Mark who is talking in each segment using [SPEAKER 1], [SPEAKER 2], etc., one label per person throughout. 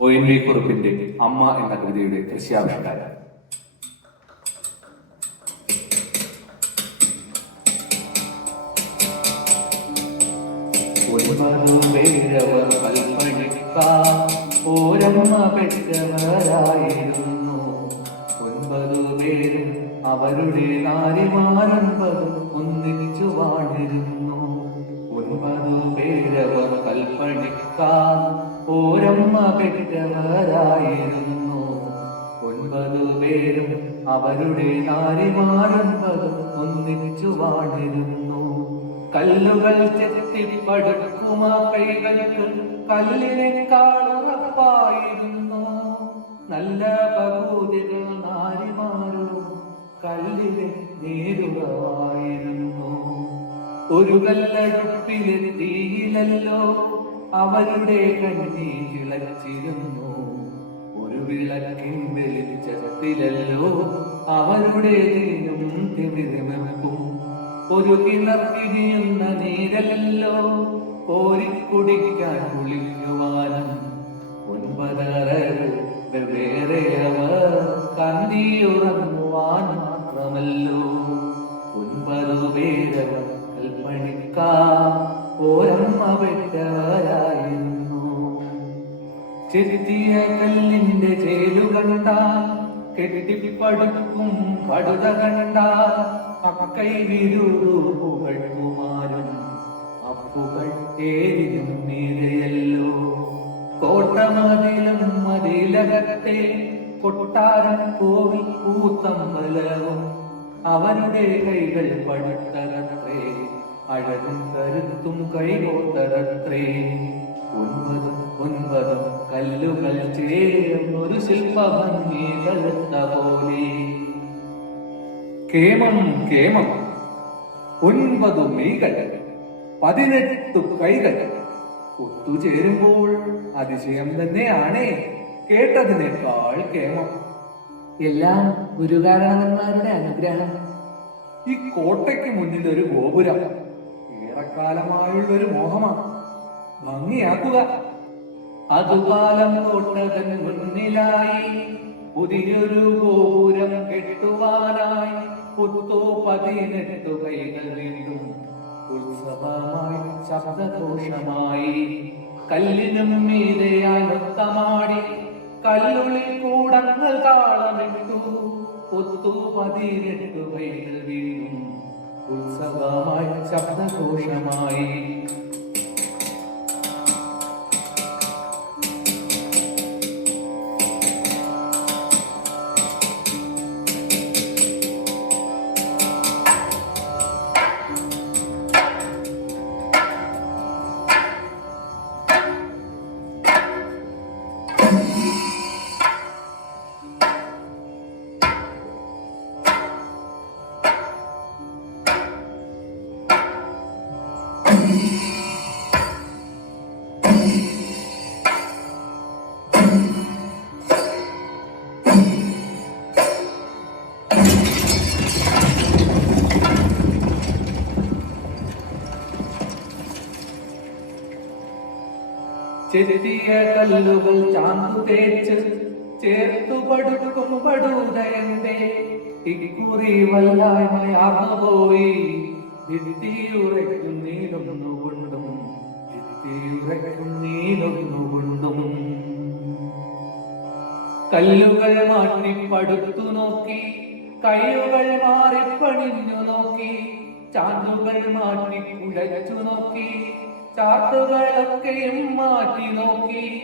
[SPEAKER 1] O N V കുറുപ്പിന്റെ അമ്മ എന്ന കവിതയുടെ ദൃശ്യാവിഷ്കാരം. ഓരമ്മ പെറ്റവരായിരുന്നു. ഒൻപതു പേരും അവരുടെ നാരിമാരൊൻപതും ഒന്നിച്ചു വാണിരുന്നു. ഒൻപതു പേരവർ കൽപ്പണിക്കാർ ഓരമ്മ പെറ്റവരായിരുന്നു ഒൻപത് പേരും അവരുടെ നാരിമാരൊൻപതും ഒന്നിച്ചു വാണിരുന്നു. കല്ലുകൾ ചെത്തിപ്പടുക്കുമാ കൈകൾക്ക് കല്ലിനേക്കാളുറപ്പായിരുന്നു നല്ല പകുതികൾ നാരിമാരും കല്ലിലെ നേരുറവായിരുന്നു. ഒരു കല്ലടുപ്പിലെ തീയിലല്ലോ അവരുടെ കണ്ണി തിളച്ചിരുന്നു ഒരു വിളക്കിൻ വെളിച്ചത്തിലല്ലോ അവരുടെ ദീനം ഒരു കിണർ പിരിയുന്ന നീരല്ലോ കോരിക്കുടിക്കാൻ കുളിക്കുവാനും. ഒൻപതറ വെവ്വേറെ അവർ കന്തിയുറങ്ങുവാൻ ചെത്തിയ കല്ലിന്റെ ചേലു കണ്ട കെട്ടിപ്പടുക്കും പടുത കണ്ട വിരുടു പുകഴ്ത്തുമാരും അപ്പുകൾ തേരിനും മീതയല്ലോ കോട്ടമതിലും മതിലകത്തെ കൊട്ടാരം കോവിൽ പൂത്തമ്പലവും അവരുടെ കൈകൾ പടുത്തരത്രേ അഴകും കരുത്തും കൈകോത്തരത്രേ ഒൻപതും ഒൻപതും കല്ലുകൾ ഒരു ശില്പഭംഗി കഴുത്ത പോലെ. കേമം കേമം. ഒൻപത് മെയ്കൾ പതിനെട്ടു കൈകൾ. ഒത്തുചേരുമ്പോൾ അതിശയം തന്നെയാണ് കേട്ടതിനേക്കാൾ കേമം.
[SPEAKER 2] എല്ലാം ഗുരുകാരണവന്മാരുടെ അനുഗ്രഹം.
[SPEAKER 1] ഈ കോട്ടയ്ക്ക് മുന്നിൽ ഒരു ഗോപുരം ഏറെക്കാലമായുള്ള ഒരു മോഹമാണ്. ഭംഗിയാക്കുക. അതുകാലം കൊണ്ടതൻ മുന്നിലായി പുതിയൊരു ഗോപുരം കെട്ടുവാനായി പുത്തോ പതിനെട്ടു കൈകൾ വീണ്ടും ഉത്സവമായി ശബ്ദഘോഷമായി കല്ലിനും കല്ലുളി കല്ലുള്ളിൽ കൂടങ്ങൾ താളമിട്ടു പുത്തു പതിനെട്ടു കൈകൾ വീണ്ടും ഉത്സവമായി ശബ്ദഘോഷമായി ചെത്തിയ കല്ലുകൾ ചാന്തു തേച്ച് ചേർത്തു പടുക്കും പടുതയന്റെ ഇക്കുറി വല്ലായ്മയാർന്നുപോയി ഭിത്തിയുറയ്ക്കും നീലൊന്നുകൊണ്ടും ഭിത്തിയുറയ്ക്കും നീലൊന്നുകൊണ്ടും. കല്ലുകൾ മാറ്റി പടുത്തു നോക്കി കയ്യുകൾ മാറി പണിഞ്ഞു നോക്കി ചാന്തുകൾ മാറ്റി കുഴച്ചു നോക്കി ചാർത്തുകളൊക്കെയും മാറ്റി നോക്കി.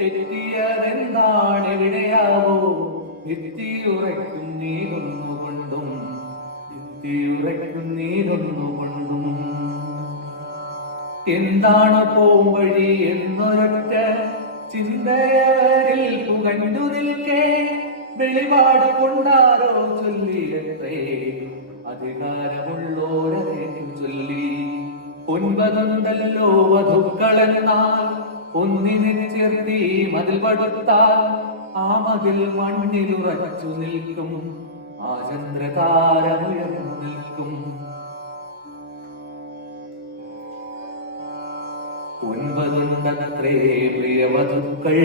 [SPEAKER 1] തെറ്റിയതെന്താണ് എവിടെയാവോ? ഭിത്തിയുറയ്ക്കും നീതൊന്നുകൊണ്ടും ഭിത്തിയുറയ്ക്കും നീതൊന്നുകൊണ്ടും എന്താണ് പോംവഴി എന്നൊരൊറ്റ ചിന്തയരിൽ പുകഞ്ഞു നിൽക്കേ. വെളിപാട് കൊണ്ടാരോ ചൊല്ലിയത്രേ? അധികാരമുള്ളോരേ ചൊല്ലി. ഒൻപതുണ്ടല്ലോ വധുക്കളെന്നാൽ ഒന്നിനെ ചെറുതി മതിൽ പടുത്താൽ ആ മതിൽ മണ്ണിലുറച്ചു നിൽക്കും. ആ ചന്ദ്രതാരമുയർന്നു നിൽക്കും. ഒൻപതുണ്ടത്രേ പ്രിയവധുക്കൾ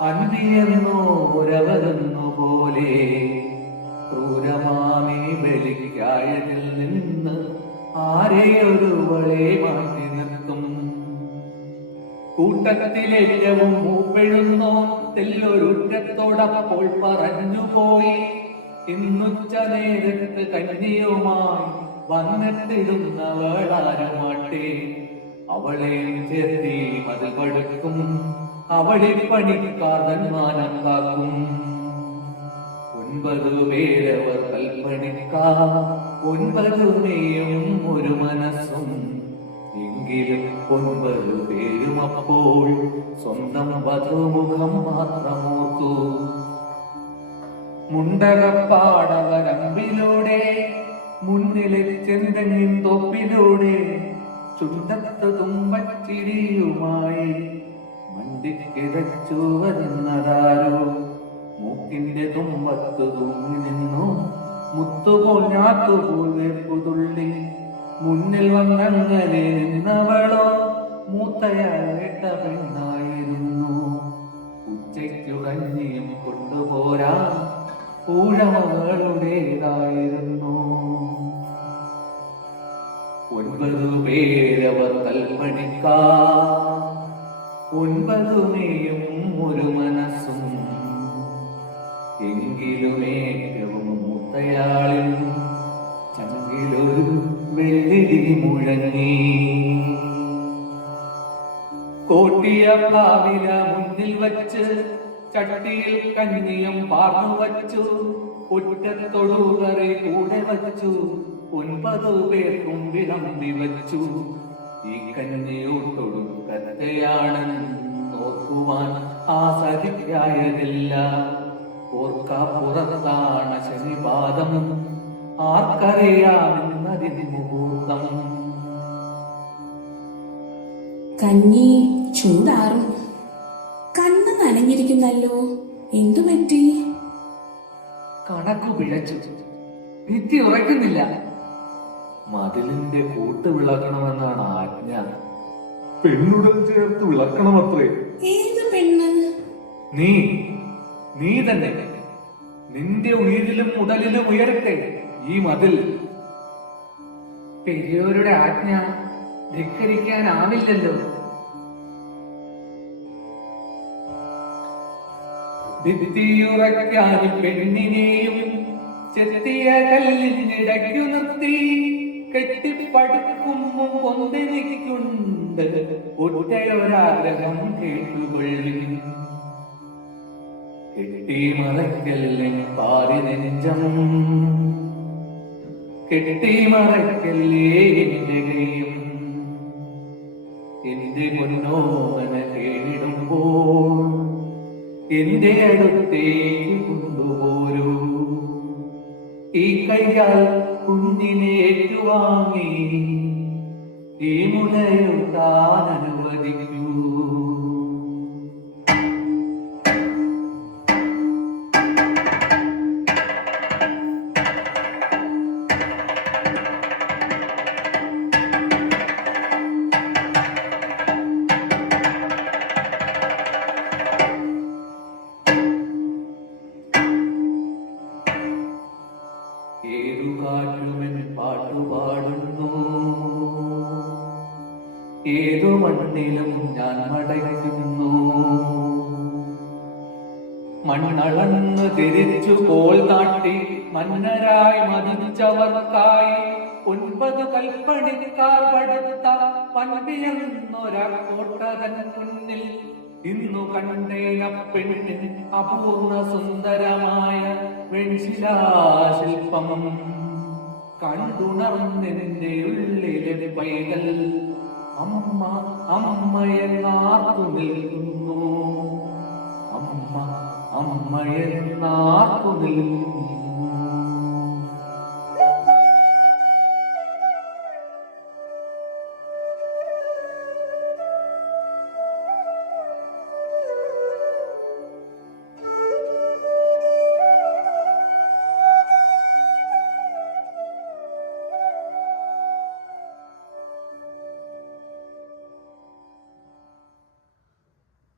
[SPEAKER 1] അന്തിയെന്നോരവരുന്നു പോലെ ക്രൂരമാമി ബലിക്കായതിൽ നിന്ന് ആരെ ഒരുവളെ മാറ്റി നിർത്തും? കൂട്ടത്തിലെല്ലവും മൂപ്പെഴുന്നോ തെല്ലൊരുറ്റത്തോടപ്പോൾ പറഞ്ഞുപോയി. ഇന്നുച്ച നേരത്ത് കന്യയുമായി വന്നെത്തിടുന്നവളാരുമാട്ടെ അവളെ ചേർത്തി മതിൽ പടുക്കും. അവളെ പണിക്കാരൻ മാനം കാക്കും. ഒൻപത് പേരവർ കൽപ്പണിക്കാർ ഒൻപത് പേയും ഒരു മനസ്സും എങ്കിലും ഒൻപത് പേരും അപ്പോൾ സ്വന്തം വധുമുഖം മാത്രമോർത്തു. മുണ്ടകപ്പാടവരമ്പിലൂടെ മുന്നിലെ ചെന്തെങ്ങിൻ തൊപ്പിലൂടെ ചുണ്ടത്ത് തുമ്പച്ചിരിയുമായി മണ്ടിക്കിതച്ചു വരുന്നതാരോ മൂക്കിന്റെ തുമ്പത്ത് തൂങ്ങി നിന്നു മുത്തുപോൽ പുതുള്ളി മുന്നിൽ വന്നങ്ങനെ നിന്നവളോ മൂത്തയാളേട്ട പെണ്ണായിരുന്നു. ഉച്ചയ്ക്കു കഞ്ഞിയും കൊണ്ടുപോരാ ഊഴമകളുടേതായിരുന്നു ഒൻപതു പേരവ കൽപ്പണിക്കാ ഒൻപതുമേയും ഒരു മനസ്സും എങ്കിലും ഏറ്റവും മുത്തയാളിൽ ചങ്കിലൊരു വെള്ളിടി മുഴങ്ങി. കോട്ടിയ പ്ലാവില മുന്നിൽ വച്ച് ചട്ടിയിൽ കഞ്ഞിയും പാർന്നു വച്ചു. ഒറ്റത്തൊടുകറി കൂടെ വച്ചു. ഒൻപത് പേർക്കും വിളമ്പി വച്ചു. ഈ കഞ്ഞിയോട്ടൊടു കത്തയാണ് നോക്കുവാൻ ആസരിക്കായതില്ല ഓർക്കാപ്പുറത്താണ് ശനിപാദം. ആർക്കറിയാമെന്നതിന് മുഹൂർത്തം?
[SPEAKER 3] കഞ്ഞി ചൂടാറും. കണ്ണ് നനഞ്ഞിരിക്കുന്നല്ലോ എന്തു പറ്റി?
[SPEAKER 1] കണക്കു പിഴച്ചു. ഭിത്തി ഉറയ്ക്കുന്നില്ല. മതിലിന്റെ കൂട്ട് വിളക്കണമെന്നാണ് ആജ്ഞ.
[SPEAKER 4] പെണ്ണുടൽ ചേർത്ത് വിളക്കണമത്രേ.
[SPEAKER 3] ഏത് പെണ്ണ്?
[SPEAKER 1] നീ നീ തന്നെ. നിന്റെ ഉയിരിലും ഉടലിലും ഉയരട്ടെ. ഈ മതിൽ പെരിയോരുടെ ആജ്ഞ ധിക്കരിക്കാനാവില്ലല്ലോ. ഭിത്തിയുറയ്ക്കാൻ പെണ്ണിനെയും ചെത്തിയ കല്ലിനിടയ്ക്കു നിർത്തി കെട്ടിപ്പടുക്കും പൊന്തിരിക്കുണ്ട് ഒറ്റയൊരാഗ്രഹം കെട്ടിമറയ്ക്കല്ലേ പാരി നെഞ്ചം? കൊണ്ടുപോരൂ. ഈ കൈയാൽ ഈ മുലയുട്ടാൻ അനുവദിക്കൂ. മണ്ണളന്ന് തിരിച്ചു കോൽ നാട്ടി മന്നരായി മതിച്ചവർക്കായി ഒൻപത് കൽപ്പണിക്കാർ പടുത്ത പൻപിയെന്നൊരാ കോട്ടതൻ മുന്നിൽ ഇന്നു കണ്ടേന പെണ്ണിന് അപൂർണ സുന്ദരമായ വെൺശിലാശില്പം. കണ്ടുണർന്നെന്റെ ഉള്ളിലെ പൈതൽ അമ്മ അമ്മയെന്നാർത്തു നിൽക്കുന്നു. അമ്മ അമ്മയെന്നാർത്തു നിൽക്കുന്നു